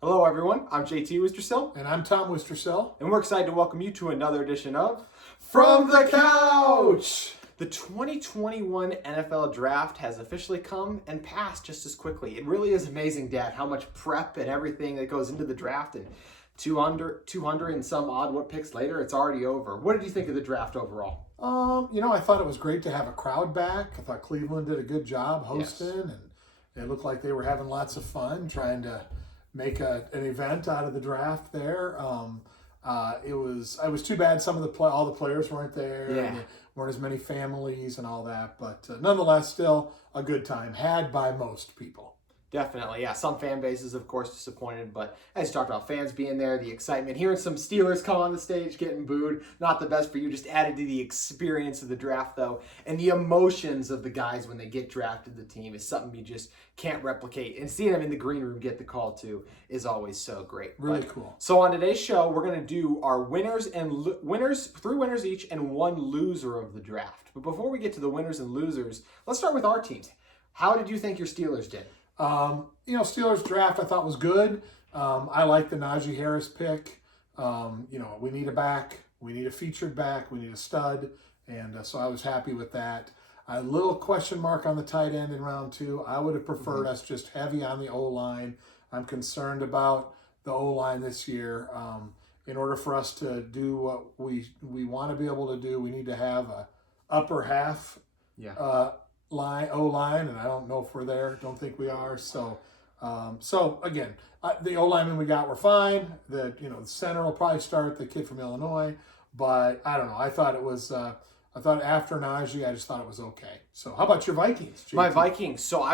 Hello, everyone. I'm JT Wistersill, And I'm Tom Wistersill. and we're excited to welcome you to another edition of From the Couch! The 2021 NFL Draft has officially come and passed just as quickly. It really is amazing, Dad, how much prep and everything that goes into the draft. And 200 and some odd what picks later, it's already over. What did you think of the draft overall? I thought it was great to have a crowd back. I thought Cleveland did a good job hosting, and it looked like they were having lots of fun trying to make an event out of the draft there. It was too bad some of all the players weren't there. Yeah. And there weren't as many families and all that, but nonetheless, still a good time had by most people. Definitely, yeah. Some fan bases, of course, disappointed, but as you talked about, fans being there, the excitement, hearing some Steelers come on the stage, getting booed, not the best for you, just added to the experience of the draft, though. And the emotions of the guys when they get drafted to the team is something you just can't replicate. And seeing them in the green room get the call, too, is always so great. Really cool. So on today's show, we're going to do our winners, three winners each, and one loser of the draft. But before we get to the winners and losers, let's start with our teams. How did you think your Steelers did? Steelers draft I thought was good. I like the Najee Harris pick. We need a back. We need a featured back. We need a stud. And so I was happy with that. A little question mark on the tight end in round 2. I would have preferred us just heavy on the O-line. I'm concerned about the O-line this year. In order for us to do what we want to be able to do, we need to have a upper half O-line, and I don't know if we're there. Don't think we are. So again, the O-linemen we got were fine. The center will probably start, the kid from Illinois, but I don't know. I thought after Najee, I just thought it was okay. So how about your Vikings, JT? My Vikings. So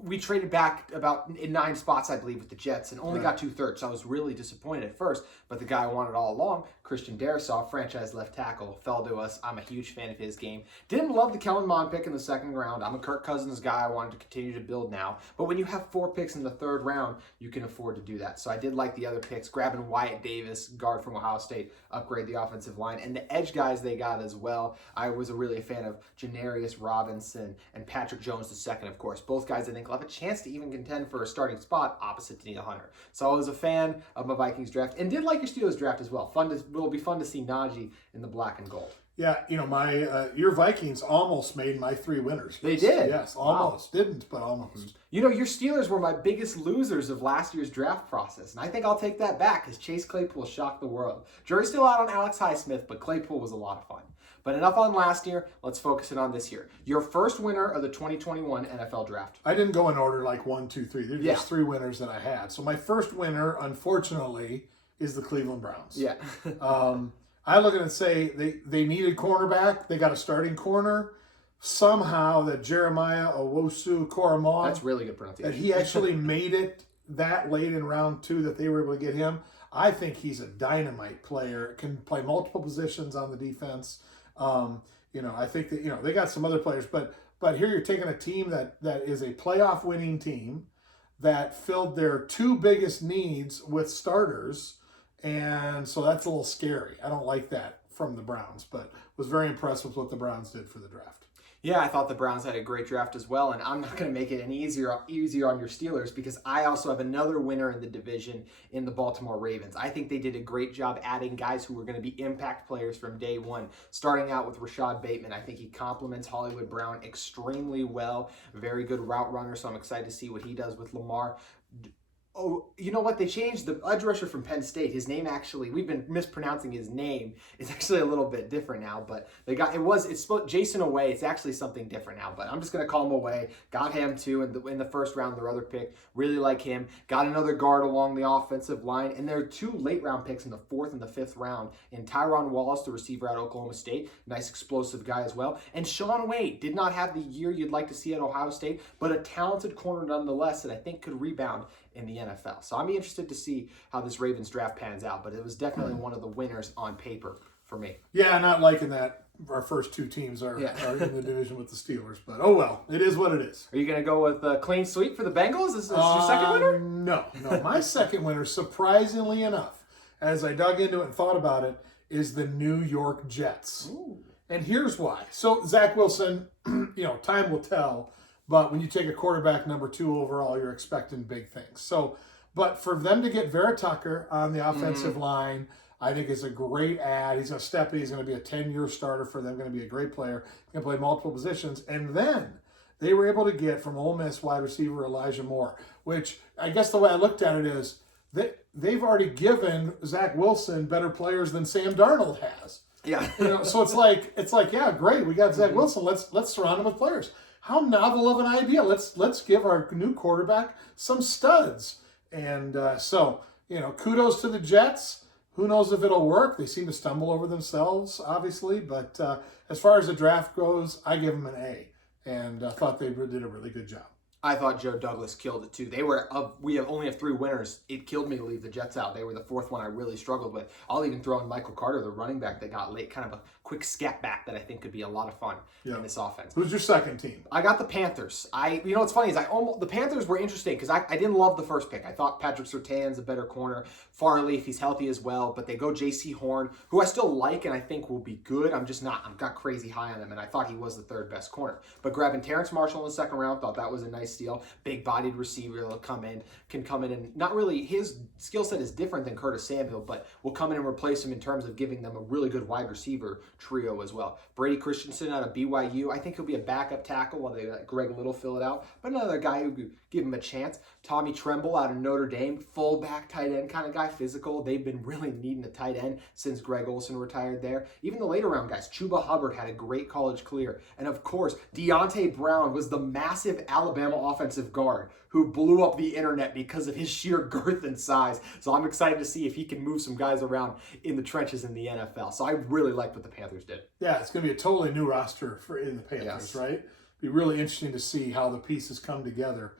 we traded back about in 9 spots, I believe, with the Jets, and only got 2/3. So I was really disappointed at first. But the guy I wanted all along, Christian Darrisaw, franchise left tackle, fell to us. I'm a huge fan of his game. Didn't love the Kellen Mond pick in the 2nd round. I'm a Kirk Cousins guy. I wanted to continue to build now. But when you have 4 picks in the 3rd round, you can afford to do that. So I did like the other picks, grabbing Wyatt Davis, guard from Ohio State, upgrade the offensive line, and the edge guys they got as well. I was really a fan of Janarius Robinson and Patrick Jones II, of course. Both guys I think will have a chance to even contend for a starting spot opposite Danielle Hunter. So I was a fan of my Vikings draft and did like your Steelers draft as well. It'll be fun to see Najee in the black and gold. Yeah, your Vikings almost made my 3 winners. They did? Yes, almost. Wow. Didn't, but almost. Your Steelers were my biggest losers of last year's draft process, and I think I'll take that back because Chase Claypool shocked the world. Jury's still out on Alex Highsmith, but Claypool was a lot of fun. But enough on last year. Let's focus in on this year. Your first winner of the 2021 NFL Draft. I didn't go in order like 1, 2, 3. There's just 3 winners that I had. So my first winner, unfortunately, is the Cleveland Browns. Yeah. I look at it and say they needed cornerback. They got a starting corner. Somehow that Jeremiah Owusu-Koramoah, That's really good pronunciation. that he actually made it that late in round 2 that they were able to get him. I think he's a dynamite player. Can play multiple positions on the defense. I think that they got some other players, but here you're taking a team that is a playoff winning team that filled their 2 biggest needs with starters, and so that's a little scary. I don't like that from the Browns, but was very impressed with what the Browns did for the draft. Yeah, I thought the Browns had a great draft as well, and I'm not going to make it any easier on your Steelers because I also have another winner in the division in the Baltimore Ravens. I think they did a great job adding guys who were going to be impact players from day one, starting out with Rashad Bateman. I think he complements Hollywood Brown extremely well. Very good route runner, so I'm excited to see what he does with Lamar. Oh, you know what? They changed the edge rusher from Penn State. His name actually, we've been mispronouncing his name. It's actually a little bit different now, but it's spelled Jason Away. It's actually something different now, but I'm just going to call him Away. Got him too in the 1st round, their other pick. Really like him. Got another guard along the offensive line, and there are 2 late round picks in the 4th and the 5th round. In Tyron Wallace, the receiver at Oklahoma State. Nice explosive guy as well. And Shaun Wade did not have the year you'd like to see at Ohio State, but a talented corner nonetheless that I think could rebound in the NFL. So I'm interested to see how this Ravens draft pans out, but it was definitely one of the winners on paper for me. Yeah, not liking that our first 2 teams are in the division with the Steelers, but oh well, it is what it is. Are you going to go with a clean sweep for the Bengals? Is this your second winner? No. My second winner, surprisingly enough, as I dug into it and thought about it, is the New York Jets. Ooh. And here's why. So Zach Wilson, time will tell. But when you take a quarterback number 2 overall, you're expecting big things. So But for them to get Vera Tucker on the offensive line, I think is a great add. He's going to step in. He's going to be a 10-year starter for them. Going to be a great player. He's going to play multiple positions. And then they were able to get from Ole Miss wide receiver Elijah Moore, which I guess the way I looked at it is they've already given Zach Wilson better players than Sam Darnold has. Yeah. So it's like, yeah, great. We got Zach Wilson. Let's surround him with players. How novel of an idea. Let's give our new quarterback some studs. And so, kudos to the Jets. Who knows if it'll work? They seem to stumble over themselves, obviously. But as far as the draft goes, I give them an A. And I thought they did a really good job. I thought Joe Douglas killed it too. We only have 3 winners. It killed me to leave the Jets out. They were the 4th one I really struggled with. I'll even throw in Michael Carter, the running back that got late, kind of a quick scat back that I think could be a lot of fun in this offense. Who's your second team? I got the Panthers. What's funny is the Panthers were interesting because I didn't love the first pick. I thought Patrick Surtain's a better corner. Farley, if he's healthy as well, but they go J.C. Horn, who I still like and I think will be good. I'm not crazy high on him, and I thought he was the 3rd best corner. But grabbing Terrence Marshall in the 2nd round, thought that was a nice steal. Big-bodied receiver will can come in and not really, his skill set is different than Curtis Samuel, but will come in and replace him in terms of giving them a really good wide receiver trio as well. Brady Christensen out of BYU, I think he'll be a backup tackle while they let Greg Little fill it out, but another guy who could give him a chance. Tommy Tremble out of Notre Dame, fullback tight end kind of guy, physical. They've been really needing a tight end since Greg Olsen retired there. Even the later round guys, Chuba Hubbard had a great college clear. And of course, Deontay Brown was the massive Alabama offensive guard who blew up the internet because of his sheer girth and size. So I'm excited to see if he can move some guys around in the trenches in the NFL. So I really liked what the Panthers did. Yeah, it's going to be a totally new roster in the Panthers, right? Be really interesting to see how the pieces come together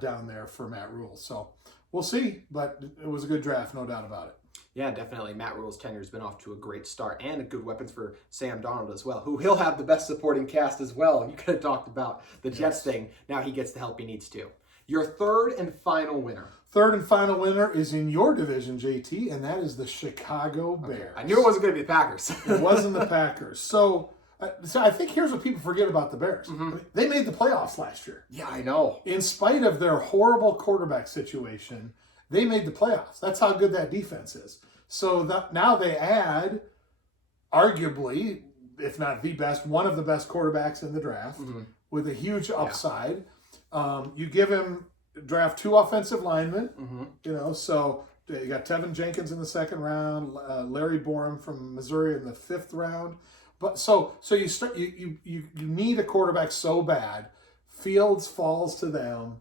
down there for Matt Rule. So we'll see, but it was a good draft, no doubt about it. Yeah, definitely. Matt Rule's tenure has been off to a great start, and good weapons for Sam Darnold as well, who he'll have the best supporting cast as well. You could have talked about the Jets thing. Now he gets the help he needs to. Your 3rd and final winner. 3rd and final winner is in your division, JT, and that is the Chicago Bears. I knew it wasn't going to be the Packers. It wasn't the Packers. So I think here's what people forget about the Bears. They made the playoffs last year. Yeah, I know. In spite of their horrible quarterback situation, they made the playoffs. That's how good that defense is. So now they add, arguably, if not the best, one of the best quarterbacks in the draft with a huge upside. You give him draft 2 offensive linemen, so you got Tevin Jenkins in the 2nd round, Larry Borum from Missouri in the 5th round. But so you need a quarterback so bad. Fields falls to them.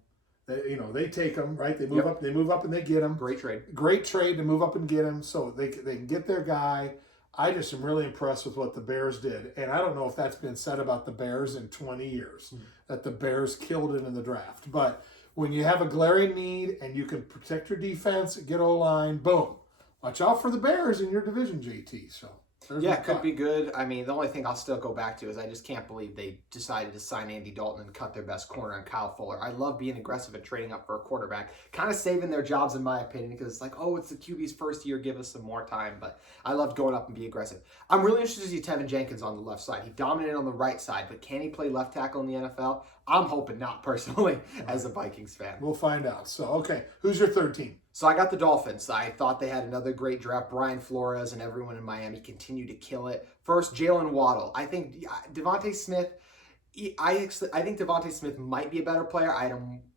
They take him, right? They move up. They move up and they get him. Great trade to move up and get him, so they can get their guy. I just am really impressed with what the Bears did, and I don't know if that's been said about the Bears in 20 years that the Bears killed it in the draft. But when you have a glaring need and you can protect your defense, get O-line, boom. Watch out for the Bears in your division, JT. So. Yeah, it could be good. I mean, the only thing I'll still go back to is I just can't believe they decided to sign Andy Dalton and cut their best corner on Kyle Fuller. I love being aggressive and trading up for a quarterback, kind of saving their jobs in my opinion, because it's like, oh, it's the QB's first year, give us some more time. But I loved going up and be aggressive. I'm really interested to see Tevin Jenkins on the left side. He dominated on the right side, but can he play left tackle in the NFL? I'm hoping not, personally, as a Vikings fan. We'll find out. So, okay, who's your 3rd team? So I got the Dolphins. I thought they had another great draft. Brian Flores and everyone in Miami continue to kill it. First, Jalen Waddle. I think Devontae Smith, I think Devontae Smith might be a better player.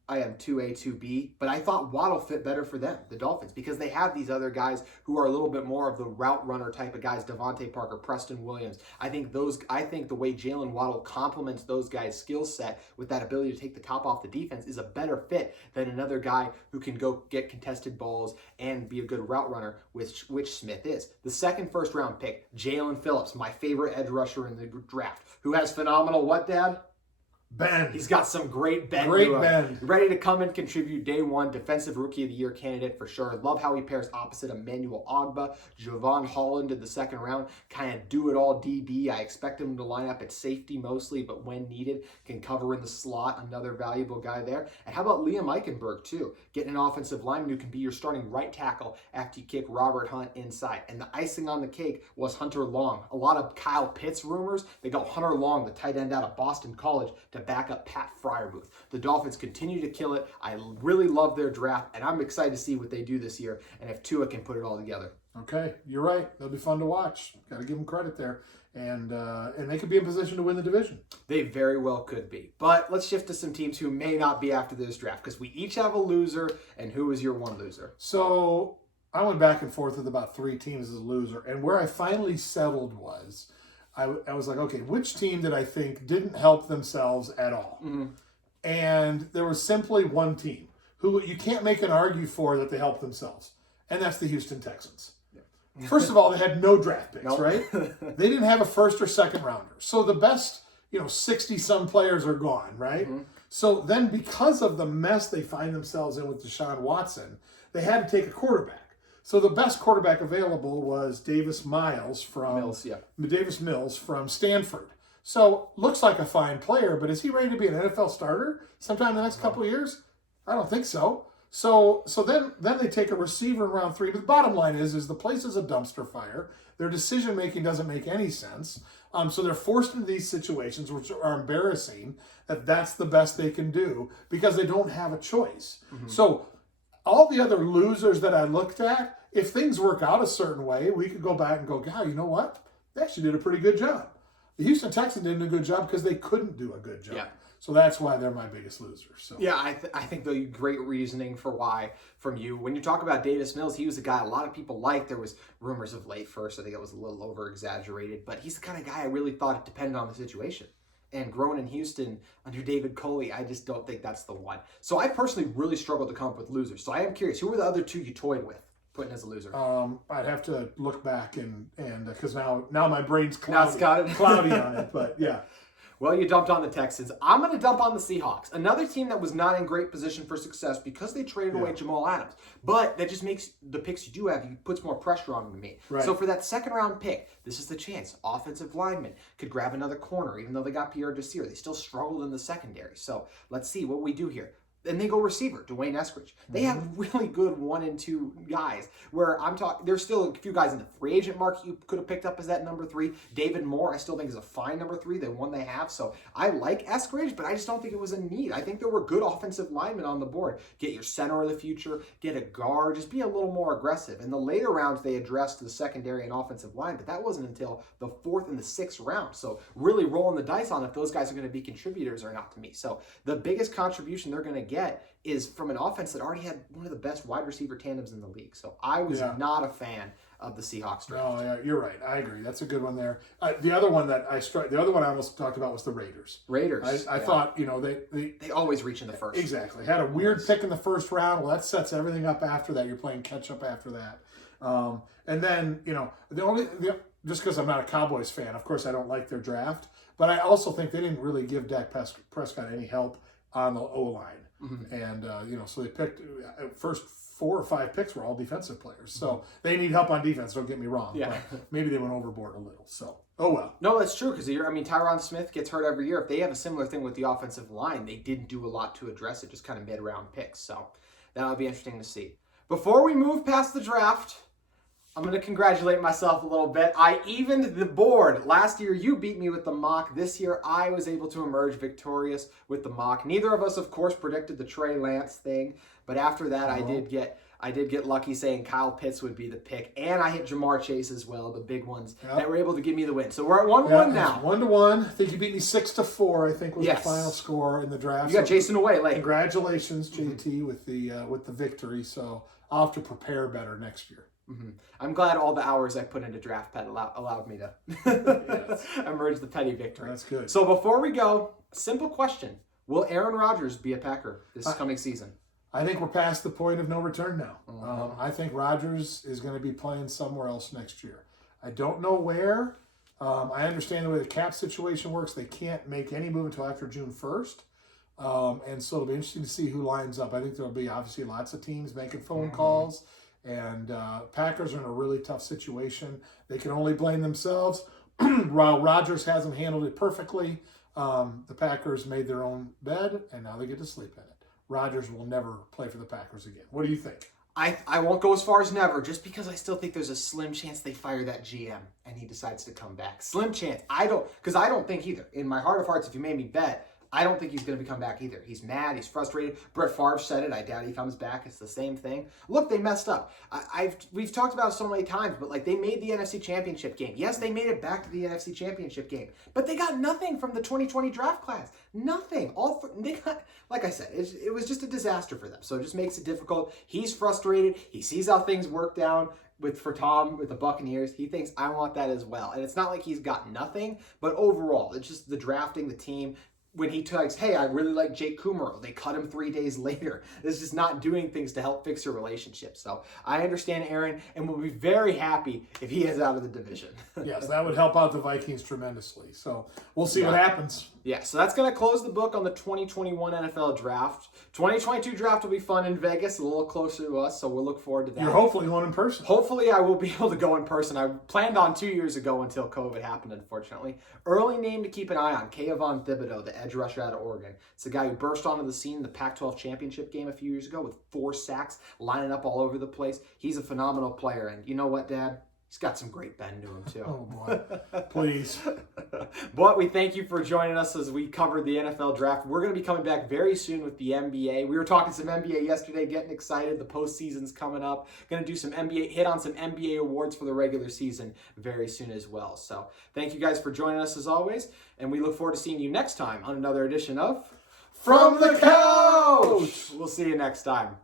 I am 2A, 2B, but I thought Waddle fit better for them, the Dolphins, because they have these other guys who are a little bit more of the route runner type of guys, Devontae Parker, Preston Williams. I think the way Jalen Waddle complements those guys' skill set with that ability to take the top off the defense is a better fit than another guy who can go get contested balls and be a good route runner, which Smith is. The 2nd first-round pick, Jalen Phillips, my favorite edge rusher in the draft, who has phenomenal what, Dad? Bend. He's got some great bend. Bend. Ready to come and contribute day 1. Defensive Rookie of the Year candidate for sure. Love how he pairs opposite Emmanuel Ogbah. Javon Holland in the 2nd round. Kind of do-it-all DB. I expect him to line up at safety mostly, but when needed, can cover in the slot. Another valuable guy there. And how about Liam Eichenberg, too? Getting an offensive lineman who can be your starting right tackle after you kick Robert Hunt inside. And the icing on the cake was Hunter Long. A lot of Kyle Pitts rumors. They got Hunter Long, the tight end out of Boston College, to back up Pat Freiermuth. The Dolphins continue to kill it. I really love their draft, and I'm excited to see what they do this year and if Tua can put it all together. Okay, you're right. They'll be fun to watch. Got to give them credit there. And they could be in position to win the division. They very well could be. But let's shift to some teams who may not be after this draft, because we each have a loser, and who is your one loser? So I went back and forth with about 3 teams as a loser, and where I finally settled was, I was like, okay, which team did I think didn't help themselves at all? Mm-hmm. And there was simply one team who you can't make an argue for that they helped themselves, and that's the Houston Texans. First of all, they had no draft picks, Nope. right? They didn't have a first or second rounder. So the best, 60-some players are gone, right? Mm-hmm. So then because of the mess they find themselves in with Deshaun Watson, they had to take a quarterback. So the best quarterback available was Davis Mills from Stanford. So looks like a fine player, but is he ready to be an NFL starter sometime in the next couple of years? I don't think so. So then they take a receiver in round 3. But the bottom line is the place is a dumpster fire. Their decision making doesn't make any sense. So they're forced into these situations, which are embarrassing. That's the best they can do because they don't have a choice. Mm-hmm. So all the other losers that I looked at, if things work out a certain way, we could go back and go, God, you know what? They actually did a pretty good job. The Houston Texans didn't do a good job because they couldn't do a good job. Yeah. So that's why they're my biggest loser. So yeah, I think the great reasoning for why from you. When you talk about Davis Mills, he was a guy a lot of people liked. There was rumors of late first. I think it was a little over-exaggerated. But he's the kind of guy I really thought it depended on the situation. And growing in Houston under David Coley, I just don't think that's the one. So I personally really struggled to come up with losers. So I am curious, who were the other 2 you toyed with putting as a loser? I'd have to look back and because now my brain's cloudy, Now it's got it. cloudy on it. But yeah. Well, you dumped on the Texans. I'm going to dump on the Seahawks. Another team that was not in great position for success because they traded away Jamal Adams. But that just makes the picks you do have, you puts more pressure on them to me. Right. So for that second round pick, this is the chance. Offensive lineman could grab another corner, even though they got Pierre Desir. They still struggled in the secondary. So let's see what we do here. And they go receiver, Dwayne Eskridge. They have really good 1 and 2 guys. Where I'm talking, there's still a few guys in the free agent market you could have picked up as that number 3. David Moore, I still think is a fine number 3. The one they have. So I like Eskridge, but I just don't think it was a need. I think there were good offensive linemen on the board. Get your center of the future, get a guard, just be a little more aggressive. In the later rounds, they addressed the secondary and offensive line, but that wasn't until the 4th and the 6th round. So really rolling the dice on if those guys are going to be contributors or not to me. So the biggest contribution they're going to get is from an offense that already had one of the best wide receiver tandems in the league. So I was not a fan of the Seahawks draft. No, yeah, you're right. I agree. That's a good one there. The other one I almost talked about was the Raiders. I thought, they always reach in the first. Exactly. Had a weird pick in the first round. Well, that sets everything up after that. You're playing catch up after that. And then, just because I'm not a Cowboys fan, of course I don't like their draft, but I also think they didn't really give Dak Prescott any help on the O-line. Mm-hmm. And, so they picked first 4 or 5 picks were all defensive players. So they need help on defense, don't get me wrong. Yeah. But maybe they went overboard a little. So, oh well. No, that's true because, Tyron Smith gets hurt every year. If they have a similar thing with the offensive line, they didn't do a lot to address it, just kind of mid-round picks. So that'll be interesting to see. Before we move past the draft, I'm going to congratulate myself a little bit. I evened the board. Last year, you beat me with the mock. This year, I was able to emerge victorious with the mock. Neither of us, of course, predicted the Trey Lance thing. But after that, I did get lucky saying Kyle Pitts would be the pick. And I hit Jamar Chase as well, the big ones that were able to give me the win. So we're at 1-1 now. 1-1. I think you beat me 6-4, I think was the final score in the draft. You got Jason away late. Congratulations, JT, with the victory. So I'll have to prepare better next year. Mm-hmm. I'm glad all the hours I put into draft pet allowed me to emerge the petty victory. That's good. So before we go, simple question. Will Aaron Rodgers be a Packer this coming season? I think we're past the point of no return now. Mm-hmm. I think Rodgers is going to be playing somewhere else next year. I don't know where. I understand the way the cap situation works. They can't make any move until after June 1st. And so it'll be interesting to see who lines up. I think there'll be obviously lots of teams making phone calls. And Packers are in a really tough situation. They can only blame themselves. While Rodgers hasn't handled it perfectly, the Packers made their own bed, and now they get to sleep in it. Rodgers will never play for the Packers again. What do you think? I won't go as far as never, just because I still think there's a slim chance they fire that GM and he decides to come back. Slim chance. I don't think either. In my heart of hearts, if you made me bet, I don't think he's going to come back either. He's mad. He's frustrated. Brett Favre said it. I doubt he comes back. It's the same thing. Look, they messed up. We've talked about it so many times, but like they made the NFC Championship game. Yes, they made it back to the NFC Championship game, but they got nothing from the 2020 draft class. Nothing. They got, like I said, it was just a disaster for them. So it just makes it difficult. He's frustrated. He sees how things work down for Tom with the Buccaneers. He thinks I want that as well. And it's not like he's got nothing, but overall, it's just the drafting, the team. When he takes, hey, I really like Jake Kummerow, they cut him 3 days later. It's just not doing things to help fix your relationship. So I understand Aaron, and we'll be very happy if he is out of the division. Yes, that would help out the Vikings tremendously. So we'll see what happens. Yeah, so that's going to close the book on the 2021 NFL Draft. 2022 Draft will be fun in Vegas, a little closer to us, so we'll look forward to that. You're hopefully going in person. Hopefully I will be able to go in person. I planned on 2 years ago until COVID happened, unfortunately. Early name to keep an eye on, Kayvon Thibodeau, the edge rusher out of Oregon. It's the guy who burst onto the scene in the Pac-12 championship game a few years ago with 4 sacks, lining up all over the place. He's a phenomenal player, and you know what, Dad? He's got some great bend to him, too. Oh, boy. Please. But we thank you for joining us as we covered the NFL Draft. We're going to be coming back very soon with the NBA. We were talking some NBA yesterday, getting excited. The postseason's coming up. Going to do some NBA, hit on some NBA awards for the regular season very soon as well. So thank you guys for joining us as always, and we look forward to seeing you next time on another edition of From the Couch! We'll see you next time.